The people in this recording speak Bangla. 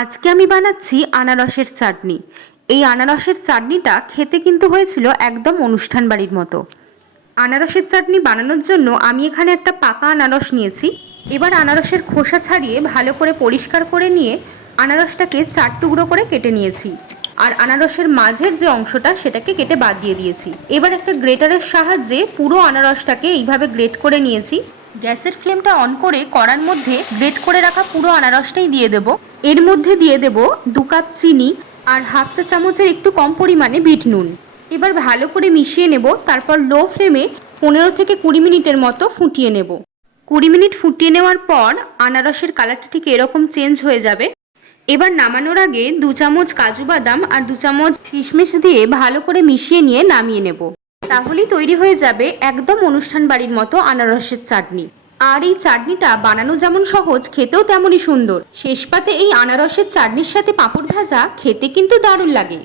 আজকে আমি বানাচ্ছি আনারসের চাটনি। এই আনারসের চাটনিটা খেতে কিন্তু হয়েছিল একদম অনুষ্ঠান বাড়ির মতো। আনারসের চাটনি বানানোর জন্য আমি এখানে একটা পাকা আনারস নিয়েছি। এবার আনারসের খোসা ছাড়িয়ে ভালো করে পরিষ্কার করে নিয়ে আনারসটাকে 4 টুকরো করে কেটে নিয়েছি। আর আনারসের মাঝের যে অংশটা সেটাকে কেটে বাদ দিয়ে দিয়েছি। এবার একটা গ্রেটারের সাহায্যে পুরো আনারসটাকে এইভাবে গ্রেট করে নিয়েছি। গ্যাসের ফ্লেমটা অন করে কড়ার মধ্যে গ্রেট করে রাখা পুরো আনারসটাই দিয়ে দেব। এর মধ্যে দিয়ে দেব 2 কাপ চিনি আর হাফ চা চামচের একটু কম পরিমাণে বিট নুন। এবার ভালো করে মিশিয়ে নেব। তারপর লো ফ্লেমে 15 থেকে 20 মিনিটের মতো ফুটিয়ে নেব। 20 মিনিট ফুটিয়ে নেওয়ার পর আনারসের কালারটা ঠিক এরকম চেঞ্জ হয়ে যাবে। এবার নামানোর আগে 2 চামচ কাজু বাদাম আর 2 চামচ কিশমিশ দিয়ে ভালো করে মিশিয়ে নিয়ে নামিয়ে নেব। তাহলেই তৈরি হয়ে যাবে একদম অনুষ্ঠান বাড়ির মতো আনারসের চাটনি। আর এই চাটনিটা বানানো যেমন সহজ, খেতেও তেমনই সুন্দর। শেষ পাতে এই আনারসের চাটনির সাথে পাঁপড় ভাজা খেতে কিন্তু দারুণ লাগে।